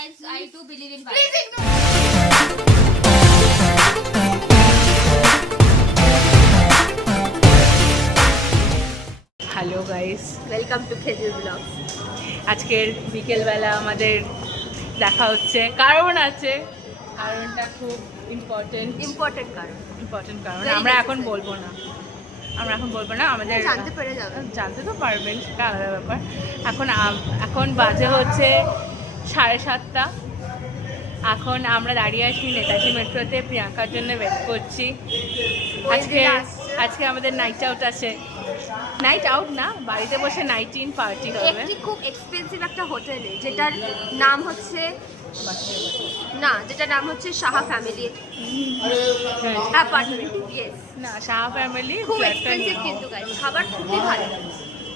sometimes I do believe in Please vibes. ignore. Hello guys, welcome to খেজুর blogs. আজকের বিকেলবেলা আমাদের দেখা হচ্ছে। কারণ আছে, কারণটা খুব ইম্পর্টেন্ট কারণ Very আমরা এখন necessary. বলবো না, আমাদের জানতে পেরে যাবে। জানতে তো পারবেন, সেটা আলাদা ব্যাপার। এখন বাজে হচ্ছে 7:30। এখন আমরা দাঁড়িয়ে আছি নেতাজি মেট্রোতে, প্রিয়াঙ্কার জন্য ওয়েট করছি। আজকে আমাদের নাইট আউট আছে। নাইট আউট না, বাড়িতে বসে নাইট ইন পার্টি হবে। একটি খুব এক্সপেন্সিভ একটা হোটেলে, যেটার নাম হচ্ছে সাহা ফ্যামিলি অ্যাপার্টমেন্ট। ইয়েস, না, শাহ ফ্যামিলি খুব এক্সপেন্সিভ কিন্তু গাইস, খাবার খুবই ভালো,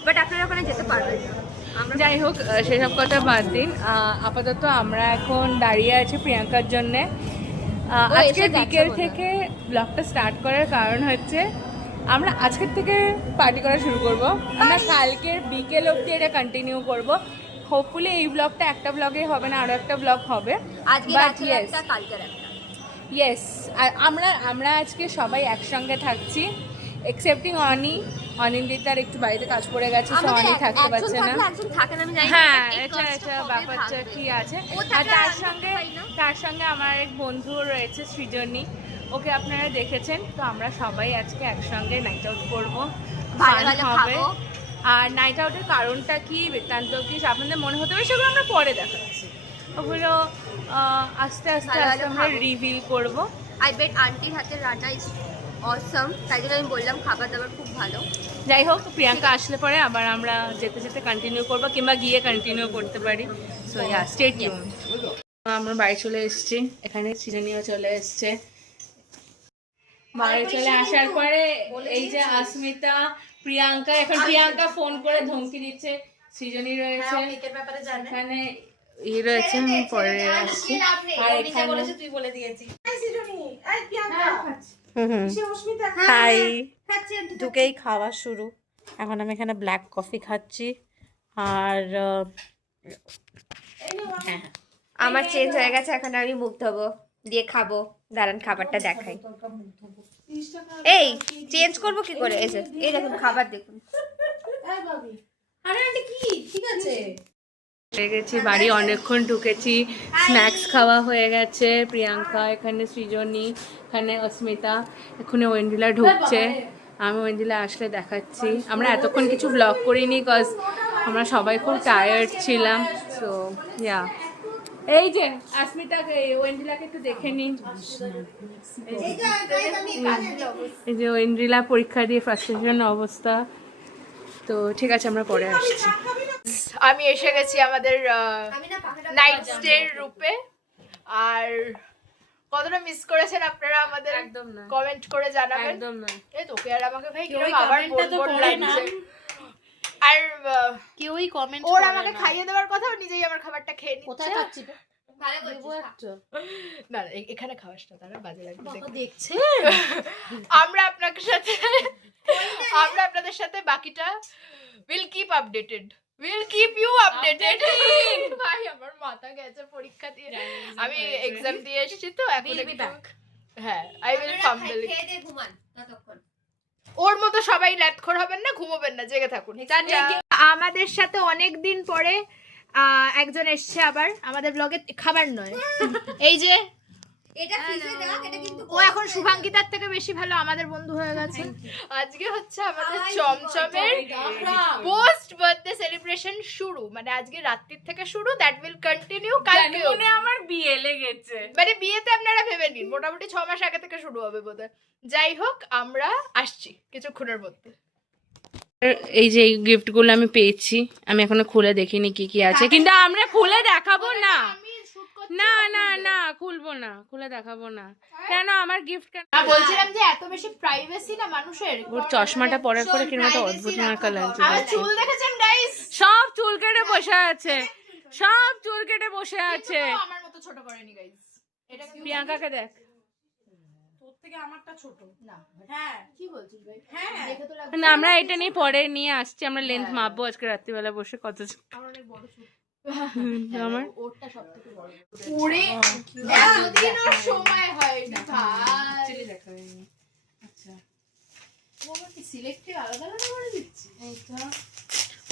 বাট আপনারা ওখানে যেতে পারবেন না। আমরা যাই হোক, সেসব কথা বাদ দিন। আপাতত আমরা এখন দাঁড়িয়ে আছি প্রিয়াঙ্কার জন্যে। আজকে এসে গেছে বিকেল বোধহয়। থেকে ব্লগটা স্টার্ট করার কারণ হচ্ছে আমরা আজকের থেকে পার্টি করা শুরু করব। আমরা কালকের বিকেল অবধি এটা কন্টিনিউ করব। হোপফুলি এই ব্লগটা একটা ব্লগে হবে না, আরও একটা ব্লগ হবে। আজকে But রাতের yes, একটা, কালকের একটা। ইয়েস, আর আমরা আজকে সবাই একসঙ্গে থাকছি, এক্সেপ্টিং অনিন্দিতার একটু বাড়িতে কাজ পড়ে গেছে, সো আমাদের অনি থাকতে একজন পারছে না। থাকলে একজন থাকে না, আমি জানি না হ্যাঁ, এই এটা কষ্টটা কবে ব্যাপারটা ভাঙবে। কি আছে। ও আর থাকলে তার আমি সঙ্গে থাকতে পারি না। আমার এক বন্ধু রয়েছে, সৃজনী। ওকে আপনারা দেখেছেন। তো আমরা সবাই আজকে একসঙ্গে নাইট আউট করবো, ভালো ফান ভালো হবে। খাবো। আর নাইট আউটের কারণটা কি, বৃত্তান্ত কি আপনাদের মনে হতে পারে, সেগুলো আমরা পরে দেখাচ্ছি। ওগুলো আস্তে আস্তে ভালো আস্তে ভালো আমরা খাবো। রিভিল করবো। আই বেট আন্টির হাতের রান্না ইজ অসম, তাই জন্য আমি বললাম খাবার দাবার খুব ভালো। যাই হোক, প্রিয়াঙ্কা আসলে পরে আবার আমরা যেতে যেতে কন্টিনিউ করবো, কিংবা গিয়ে কন্টিনিউ করতে পারি। So yeah, stay tune. আমরা বাড়ি চলে এসেছি, এখানে সৃজনীও চলে এসছে। বাড়ি চলে আসার পরে এই যে আসমিতা, প্রিয়াঙ্কা, এখন প্রিয়াঙ্কা ফোন করে ধমকি দিচ্ছে। সৃজনী রয়েছে এখানে, রয়েছে, আমি পরে আসছি। আর এখানে তুই বলে দিয়েছিস। হাই, ঢুকেই খাওয়া শুরু। এখন আমি এখানে ব্ল্যাক কফি খাচ্ছি। আর আমার চেঞ্জ হয়ে গেছে, এখন আমি মুখ ধোবো, দিয়ে খাবো। দাঁড়ান খাবারটা দেখাই। এই চেঞ্জ করবো কি করে? এই দেখুন খাবার, দেখুন। হয়ে গেছি বাড়ি, অনেকক্ষণ ঢুকেছি, স্ন্যাক্স খাওয়া হয়ে গেছে। প্রিয়াঙ্কা এখানে, সৃজনী এখানে, অস্মিতা এখানে, ওয়েন্ডিলা ঢুকছে। আমি ওয়েন্ডিলা আসলে দেখাচ্ছি। আমরা এতক্ষণ কিছু ব্লগ করিনি, কজ আমরা সবাই খুব টায়ার্ড ছিলাম। সো ইয়া, এই যে আসমিতাকে, ওয়েন্ডিলাকে একটু দেখে নিন। এই যে ওয়েন্ডিলা পরীক্ষা দিয়ে ফ্রাস্ট্রেশন অবস্থা। তো ঠিক আছে, আমরা পরে আসছি। আমি এসে গেছি আমাদের নাইট স্টে রূপে। আর কতটা মিস করেছেন আপনারা আমাদের একদম না, কমেন্ট করে জানাবেন। একদম না। এই তোকে আর আমাকে ভাই কেউই কিরকম আবার comment টা তো বোন করে না। লাগছে। আর কেউই কমেন্ট ওর আমাকে খাইয়ে দেওয়ার কথা, ও নিজেই আমার খাবারটা খেয়ে কোথায় নিচ্ছে। খাচ্ছি? দেবো একটা। না না, এখানে খাওয়াস না, তারা বাজে লাগবে বাবা দেখতে। দেখছে। আমরা আপনাদের সাথে বাকিটা will keep updated, will keep you updated. ভাই আমার মাথা গেছে পরীক্ষা দিয়ে, আমি এক্সাম দিয়ে এসেছি তো এখন একটু। হ্যাঁ, আই উইল ফাম্বল। ওর মতো সবাই ল্যাটখোর হবেন না, ঘুমোবেন না, জেগে থাকুন। আমাদের সাথে অনেক দিন পরে একজন এসছে আবার আমাদের ব্লগে, খাবার নয়, এই যে ও এখন শুভাঙ্কিতার থেকে বেশি ভালো আমাদের বন্ধু হয়ে গেছে। আজকে হচ্ছে আমাদের চমচমের পোস্ট বার্থডে সেলিব্রেশন শুরু, মানে আজকে রাত্রির থেকে শুরু, দ্যাট উইল কন্টিনিউ কালকে। আমার বিয়ে লেগেছে। মানে বিয়েতে আপনারা ভেবে নিন মোটামুটি 6 মাস আগে থেকে শুরু হবে বোধহয়। যাই হোক, আমরা আসছি কিছুক্ষণের মধ্যে। এই যে গিফটগুলো আমি পেয়েছি, আমি এখনো খুলে দেখিনি কি কি আছে, কিন্তু আমরা খুলে দেখাবো না। না না না, খুলবো না, খুলে দেখাবো না। কেন আমার গিফট কেন? বলছিলাম যে এত বেশি প্রাইভেসি না মানুষের। ওর চশমাটা পরার পরে কিরকম একটা অদ্ভুত মার্কা লাগছে। আমার চুল দেখেছেন গাইস? সব চুল কেটে বসে আছে, সব চুল কেটে বসে আছে। আমার মতো ছোট করেনি গাইস। এটা প্রিয়াঙ্কাকে দেখ, তোর থেকে আমারটা ছোট না। হ্যাঁ, কি বলছিস ভাই? হ্যাঁ, দেখে তো না আমরা এটা নিয়ে পরে নিয়ে আসছি, আমরা লেন্থ মাপবো আজকে রাত্রিবেলা বসে কত। আমার অনেক বড় চুল। আমার ওরটা সবথেকে বড়। ওরে এতদিন ওর সময় হয়নি ভাই। চলে দেখা হয়নি। আচ্ছা। ও আমার কি সিলেক্টিভ আলাদা আলাদা করে দিচ্ছি? এইটা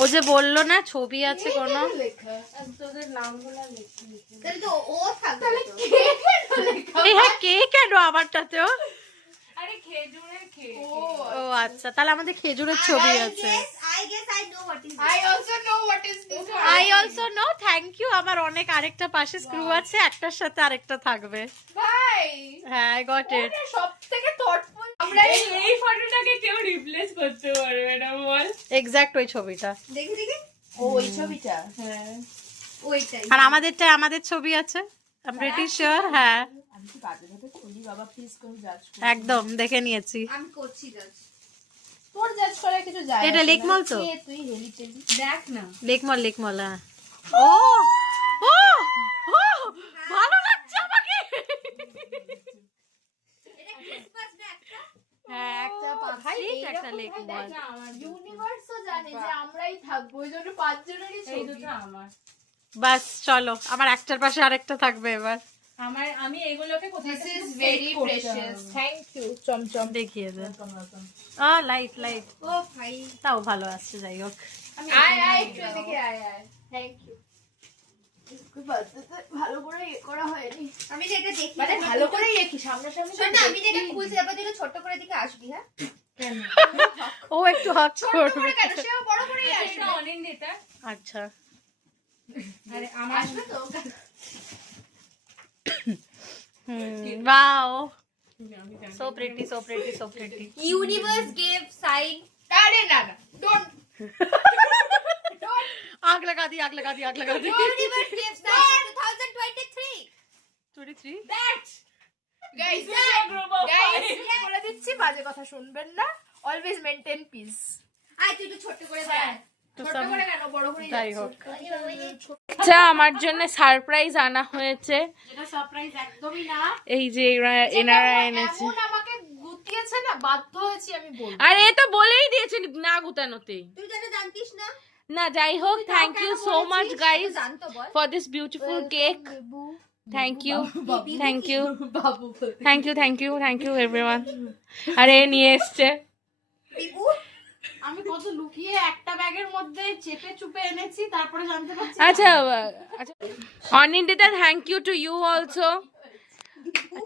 ও যে বললো না ছবি আছে কোনো, লেখা আর তোদের নামগুলো লিখে লিখে। তাহলে তো ও থাকবে তো। এই হ্যাঁ কে কেন আমারটাতেও? আরে খেজুরের খেয়ে। ও আচ্ছা, তাহলে আমাদের খেজুরের ছবি আছে। I guess I know what is I also know what is this. I also know, thank you. আমার অনেক আরেকটা পাশে স্ক্রু আছে, একটার সাথে আরেকটা থাকবে। ভাই হ্যাঁ আই গট ইট। ওটা সবথেকে থটফুল। আমরা এই ফটোটাকে কেউ রিপ্লেস করতে পারবে না বল। এক্স্যাক্ট ওই ছবিটা। দেখি দেখি ওই ছবিটা হ্যাঁ। ওইটাই। আর আমাদেরটা আমাদের ছবি আছে, আই এম প্রিটি শিওর। হ্যাঁ আমি কি বাজে কথা বলি বাবা, প্লিজ কোন জাজ করো। একদম দেখে নিয়েছি। আমি করছি জাস্ট। তোর জাজ করা কিছু যায় এটা আসে না। লেকমল তো? কে তুই হেলিটেজি দেখ না। লেকমল লেকমল। হ্যাঁ ও ও ও ভালো লাগছে আমাকে। এটা ক্রিসমাস না একটা? হ্যাঁ একটা পাচ্ছি, একটা লেকমল। ইউনিভার্সও জানে যে আমরাই থাকবো, ওই জন্য 5 জনেরই এই ছবি। দুটো আমার। বাস চলো, আমার একটার পাশে আরেকটা থাকবে এবার। আমি এইগুলোকে কোথায় This is very precious. Thank you chamcham. দেখিয়ে দে। লাইট লাইট, ও ভাই তাও ভালো আসছে, যাই হোক। আয় আয় একটু এদিকে আয় আয়। Thank you. ভালো করে ইয়ে করা হয়নি, আমি যে এটা দেখি মানে ভালো করে ইয়ে কি সামনাসামনি শোন না, আমি যেটা খুলছি তারপর তুই ছোট করে দিকে আসবি। হ্যাঁ ও একটু হাক ছোট করবে। করে কেন, সেও বড় করেই আসবে। এটা অনিন্দিতা। আচ্ছা আরে আমার আসবে তো? Wow, so pretty so pretty so pretty. Universe gave sign. আরে না না, ডোন্ট आग लगा दी आग लगा दी आग लगा दी। Universe gave sign 2023। 23 that guys guys বলে দিচ্ছি, বাজে কথা শুনবেন না। Always maintain peace. আয় তুই একটু ছোট করে বাড়া। ছোট করে কেন, বড় করে যাই হোক। আচ্ছা আমার জন্য সারপ্রাইজ আনা হয়েছে। এটা সারপ্রাইজ একদমই না। এই যে এনারা এনেছে। এমন আমাকে গুতিয়েছে না, বাধ্য হয়েছি আমি বলবো। আর এ তো বলেই দিয়েছে না গুতানোতে। তুই জানো জানতিস না? না যাই হোক, thank you so much guys জানতো বল। For this beautiful cake. Thank you thank you thank you thank you thank you everyone. আরে নিয়ে এসছে। বিবু আমি কত লুকিয়ে একটা ব্যাগের মধ্যে চেপে চুপে এনেছি, তারপরে জানতে পারছি। আচ্ছা আচ্ছা Anindita, thank you to you also.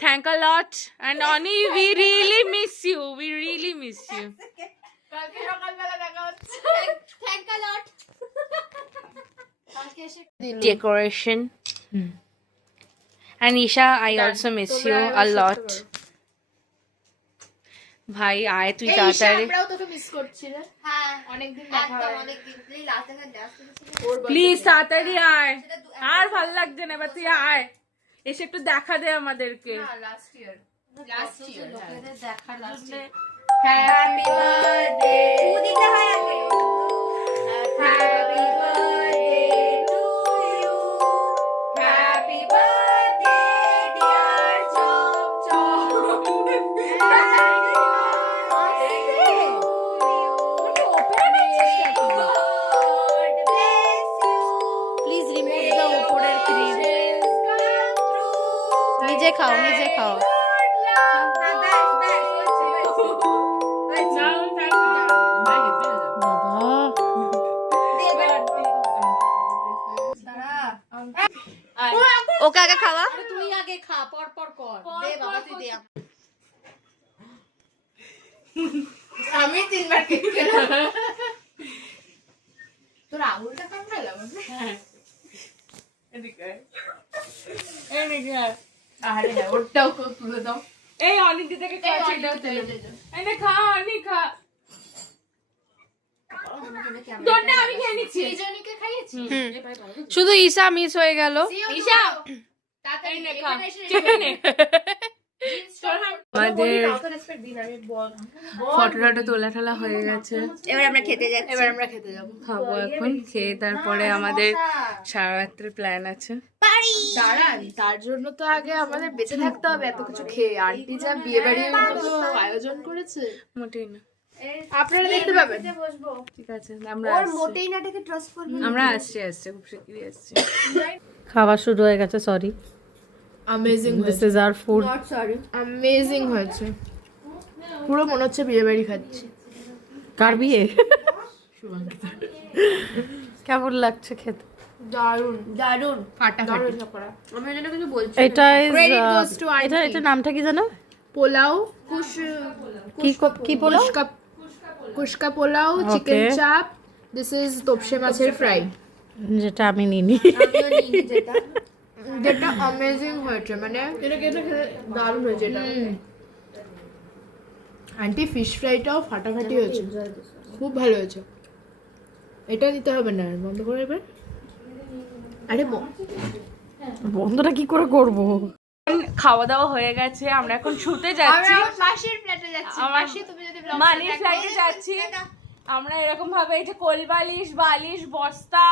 Thank a lot. And Oni, we really miss you. We really miss you. কালকে সকালবেলা দেখা হচ্ছে। থ্যাংক আ লট। কালকে এসে Decoration. And Isha, I also miss you a lot. ভাই আয় তুই তাড়াতাড়ি। আমরাও তোকে মিস করছি রে। হ্যাঁ অনেকদিন দেখা একদম হয়। অনেকদিন তুই লাস্ট টাইম ডান্স করেছিস। প্লিজ তাড়াতাড়ি আয়। সেটা আর ভাল লাগছে না, এবার তুই আয়, এসে একটু দেখা দে আমাদেরকে। লাস্ট ইয়ার লোকেদের দেখার জন্য হ্যাপি বার্থডে তুই দিতে হয় আগে। Happy birthday to you. Happy birthday dear Chomchom. Please remove the উপরের ক্রিম। নিজে খাও নিজে খাও। ওকে আগে খাওয়া। তুই আগে খা, পর পর কর। দে বাবা তুই দে। আমি 3 বার কেক খেলাম। তোর আঙুলটা কামড়ালাম। এদিকে আরে না, ওটাও তুলে দাও। এই অনিন্দিতাকে খাওয়াচ্ছি, এটাও তুলে দাও। এনে খা, অনি খা। তোরটা আমি খেয়ে নিচ্ছি। এইজনকে খাইয়েছি। শুধু ঈশা মিস হয়ে গেল। ঈশা তাড়াতাড়ি নে খা, এখানে এসে চেপে নে। আমাদের ফটো তোলা টোলা হয়ে গেছে, এবার আমরা খেতে যাচ্ছি। এবার আমরা খেতে যাবো। খাবো এখন, খেয়ে তারপরে আমাদের সারা রাত্রের প্ল্যান আছে। দাঁড়ান, তার জন্য তো আগে আমাদের বেঁচে থাকতে হবে এত কিছু খেয়ে। আন্টি যা বিয়ে বাড়ির মতো আয়োজন করেছে, মোটেই না। আপনারা দেখতে পাবেন। বসবো। ঠিক আছে আমরা ওর আসছি। মোটেই না দেখে ট্রাস্ট করবি। আমরা আসছি খুব শিগগিরই আসছি। খাওয়া শুরু হয়ে গেছে, sorry. Amazing this is our food. Not sorry. Amazing হয়েছে, পুরো মনে হচ্ছে বিয়ে বাড়ি খাচ্ছি। কার বিয়ে? কেমন লাগছে খেতে? দারুণ দারুন। ফাটাফাটি। আমি জন্য কিছু বলছি। এটা Credit goes to এটা aunty. এটা নামটা কি জানো? পোলাও, কি pulao? Kushka pulao, chicken Okay. Chaap, this is তোপসে মাছের ফ্রাই, যেটা আমি নিইনি। আমিও নিইনি যেটা। যেটা অ্যামেজিং হয়েছে, মানে এটা খেতে দারুণ হয়েছে এটা। আন্টি ফিশ ফ্রাইটাও ফাটাফাটি হয়েছে, খুব ভালো হয়েছে। এটা নিতে হবে না, বন্ধ করে এবার। আরে বন্ধুরা কি করে করব? খাওয়া দাওয়া হয়ে গেছে, আমরা এখন শুতে যাচ্ছি। মাসির ফ্ল্যাটে যাচ্ছি। মাসি তুমি যদি ব্লগ মানির ফ্লাইটে যাচ্ছি আমরা, এরকম ভাবে এটা কোলবালিশ বালিশ বস্তা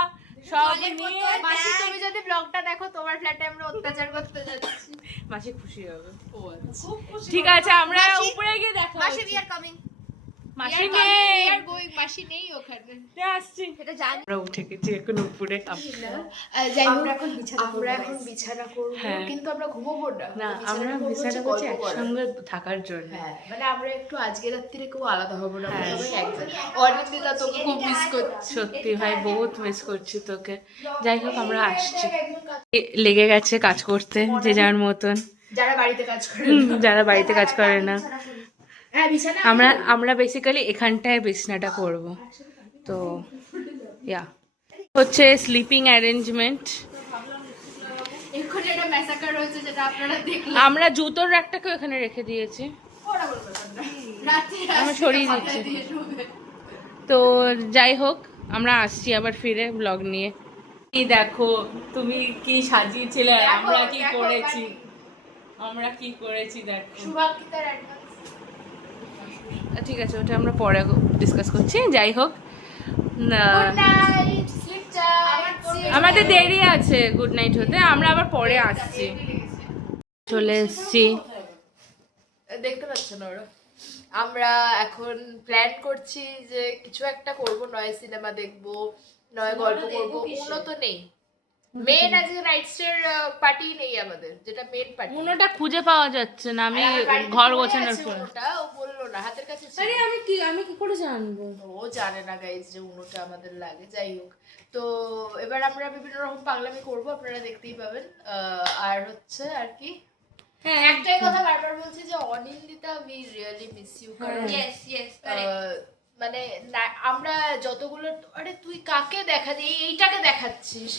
সব নিয়ে। মাসি তুমি যদি ব্লগটা দেখো, তোমার ফ্ল্যাটে আমরা অত্যাচার করতে যাচ্ছি। মাসি খুশি হবে। ঠিক আছে, আমরা উপরে গিয়ে দেখা মাসি we are coming. মাসি নেই, মাসি নেই ওখানে। আসছি। সেটা জানি। আমরা উঠে গেছি এখন উপরে। আমরা এখন বিছানা করব। হ্যাঁ। কিন্তু আমরা ঘুমোবো না। না, আমরা বিছানা করছি একসঙ্গে থাকার জন্য। হ্যাঁ, মানে আমরা একটু আজকে রাত্রিরে খুব আলাদা হবো না। হ্যাঁ। সবাই একজন। অনিন্দিতা তোকে খুব মিস করছি। সত্যি ভাই, বহুত মিস করছি তোকে। যাই হোক, আমরা আসছি। লেগে গেছে কাজ করতে যে যার মতন, যারা বাড়িতে কাজ করে। যারা বাড়িতে কাজ করে না। হ্যাঁ, বিছানা আমরা বেসিক্যালি এখানটায় বিছনাটা করব। তো ইয়া হচ্ছে স্লিপিং অ্যারেঞ্জমেন্ট। এক্ষুনি একটা ম্যাসাকার হয়েছে, যেটা আপনারা দেখলেন। আমরা জুতোর র্যাকটাকেও এখানে রেখে দিয়েছি, ওরা বলবে না। রাতে আমরা সরিয়ে দিচ্ছি। দিয়ে শুবে। তো যাই হোক, আমরা আসছি আবার ফিরে ব্লগ নিয়ে। এই দেখো তুমি কি সাজিয়েছিলে, আর আমরা কি দেখো, করেছি। আমরা কি করেছি দেখো। শুভাঙ্কিতার অ্যাডভান্স। ঠিক আছে, ওটা আমরা পরে ডিসকাস করছি। যাই হোক, গুড নাইট, স্লিপ টাইট। আমাদের দেরি আছে গুড নাইট হতে, আমরা আবার পরে আসছি। চলে এসছি। দেখতে পাচ্ছ না ওরা? আমরা এখন প্ল্যান করছি যে কিছু একটা করব, নয় সিনেমা দেখবো, নয় গল্প করবো। কোনো তো নেই। মেন আজকে নাইট স্টের পার্টি নেই আমাদের, যেটা মেন পার্টি। উনোটা খুঁজে পাওয়া যাচ্ছে না, আমি ঘর গোছানোর পর। ওটা ও বললো না, হাতের কাছে ছিল। আমি কি করে জানবো? ও জানে না গাইজ যে উনোটা আমাদের লাগে। যাই হোক, তো এবার আমরা বিভিন্ন রকম পাগলামি করব, আপনারা দেখতেই পাবেন। আর হচ্ছে আর কি, হ্যাঁ, একটাই কথা বারবার বলছি যে Anindita we really miss you. কারণ মানে আমরা যতগুলো, আরে তুই কাকে এইটাকে দেখাচ্ছিস,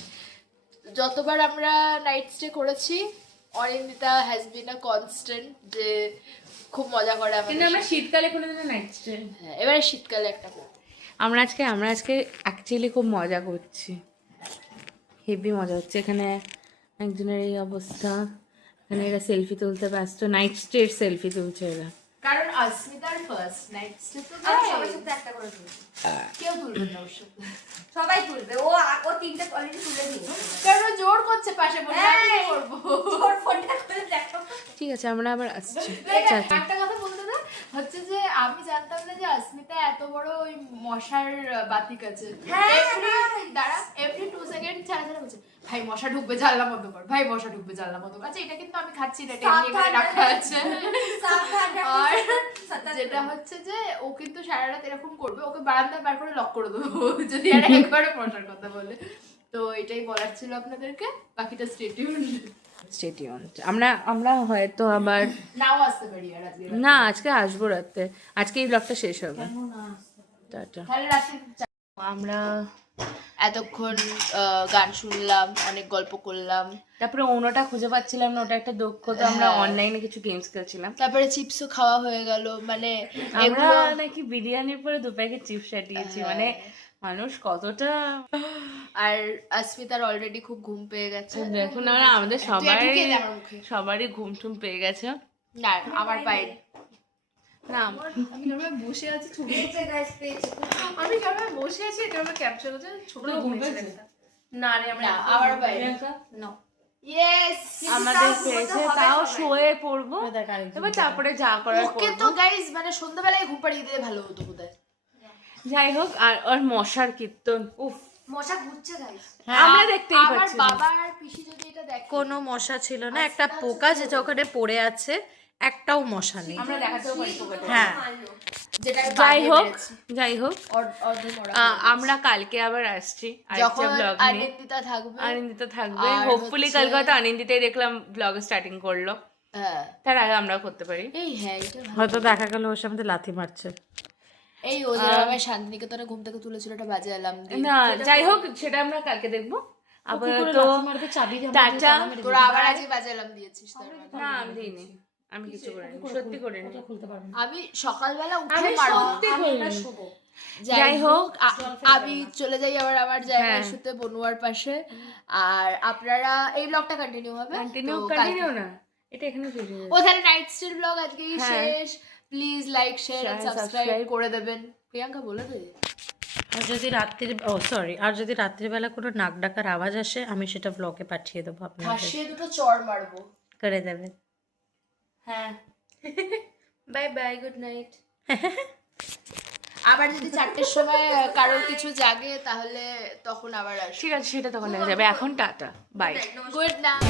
যতবার আমরা নাইট স্টে করেছি, Anindita has been a constant, যে খুব মজা করে আমাদের। কিন্তু আমরা শীতকালে কোনোদিনও নাইট স্টে। হ্যাঁ, এবারে শীতকালে একটা করবো। আমরা আজকে অ্যাকচুয়ালি খুব মজা করছি, হেভি মজা হচ্ছে। এখানে একজনের এই অবস্থা, এখানে এরা সেলফি তুলতে ব্যস্ত, নাইট স্টের সেলফি তুলছে এরা। কারণ আসমিতার ফার্স্ট নাইট স্টে তো সবার সাথে একটা করে তুলবে। কেউ তুলবে না ওর সাথে। সবাই তুলবে। ও তিনটে অলরেডি তুলে দিয়েছে। কারণ জোর করছে পাশে বসে। আমি কি করব? ওর ফোনটা করে দেখো। ঠিক আছে, আমরা আবার আসছি। একটা কথা বলতে না, হচ্ছে যে আমি জানতাম না যে আসমিতা এত বড় ওই মশার বাতিক আছে। এভরি 2 সেকেন্ড ছাড়া বলছে, ভাই মশা ঢুকবে, জানলা বন্ধ কর, ভাই মশা ঢুকবে, জানলা বন্ধ কর। আচ্ছা, এটা কিন্তু আমি খাচ্ছি না, টেনে এখানে রাখা আছে। আর যেটা হচ্ছে যে ও কিন্তু সারা রাত এরকম করবে, ওকে বারান্দায় বার করে লক করে দেবো যদি আর একবারে মশার কথা বলে। তো এটাই বলার ছিল আপনাদেরকে, বাকিটা স্টে টিউনড। আমরা হয়তো আবার নাও আসতে পারি আর আজকে। না, আজকে আসবো রাতে, আজকে এই ব্লগটা শেষ হবে। টাটা। তাহলে রাতে আমরা এতক্ষণ গান শুনলাম, অনেক গল্প করলাম, তারপরে ওটা খুঁজে পাচ্ছিলাম না, ওটা একটা দুঃখ। তো আমরা অনলাইনে কিছু গেমস খেলছিলাম, তারপরে চিপসও খাওয়া হয়ে গেল। মানে আমরা নাকি বিরিয়ানির পরে 2 প্যাকেট চিপস চাটিয়েছি। মানে মানুষ কতটা। আর আসমিতার অলরেডি খুব ঘুম পেয়ে গেছে। দেখুন না, আমাদের সবারই ঘুম টুম পেয়ে গেছে। না, আমার পায়ে না, আমি ক্যামেরা বসে আছি, ছবি আমি ক্যামেরা বসে আছি, ক্যামেরা ক্যাপচার করছে, ছোট ঘুম পেয়েছে। না রে, আমার পায়ে প্রিয়াঙ্কা না। ইয়েস আমাদের পেয়েছে, তাও শোয়ে পড়বো এবার, তারপরে যা করার ওকে করবো। তো গাইস মানে সন্ধ্যাবেলায় ঘুম পাড়িয়ে দিলে ভালো হতো বোধহয়। যাই হোক, আর মশার কীর্তন, উফ, মশা ঘুরছে গাইস। আমরা দেখতেই আমার পাচ্ছি না। বাবা আর পিসি যদি এটা দেখে কোনো মশা ছিল না, একটা পোকা যেটা ওখানে পড়ে আছে, একটাও মশা নেই। আমরা দেখাতেও পারি পোকাটা। হ্যাঁ যেটা যাই হোক অর্ধ মরা আমরা কালকে আবার আসছি আরেকটা যখন ব্লগ নিয়ে। আনন্দিতা থাকবে। আনন্দিতা থাকবে, আর হোপফুলি কালকে হয়তো আনন্দিতাই দেখলাম ব্লগ স্টার্টিং করলো, হ্যাঁ তার আগে আমরা করতে পারি। এই হ্যাঁ এটা ভালো। হয়তো দেখা গেল ওর সামনে লাথি মারছে। এই ওদের আমায় শান্তিনিকেতনে ঘুম থেকে তুলেছিল একটা বাজে অ্যালার্ম দিয়ে। না যাই হোক, সেটা আমরা কালকে দেখবো। আবার তো টাটা। তোরা আবার আজকে বাজে অ্যালার্ম দিয়েছিস তার মানে। না আমি দিইনি, আমি কিছু করিনি, সত্যি করিনি। আমি সকালবেলা উঠে আমি মারবো। সত্যি করিনি। যাই হোক আমি চলে যাই আবার আমার জায়গায় শুতে বনুয়ার পাশে। আর আপনারা এই ব্লগটা কন্টিনিউ হবে, কন্টিনিউ না, এটা এখানে শেষ হয়ে যাবে। ওখানে নাইট স্টিল ব্লগ আজকেই শেষ। Please like share and Share, subscribe subscribe করে দেবেন। প্রিয়াঙ্কা বলে দে। আর যদি রাত্রিবেলা কোনো নাক ডাকার আওয়াজ আসে, আমি সেটা ব্লগে পাঠিয়ে দেবো, আপনাদের হাসিয়ে দুটো চড় মারবো। করে দেবেন। হ্যাঁ, বাই বাই, গুড নাইট। আবার যদি 4টের সময় কারোর কিছু জাগে তাহলে তখন আবার আসি। ঠিক আছে, সেটা তখন দেখা যাবে। এখন টাটা, বাই। Good night.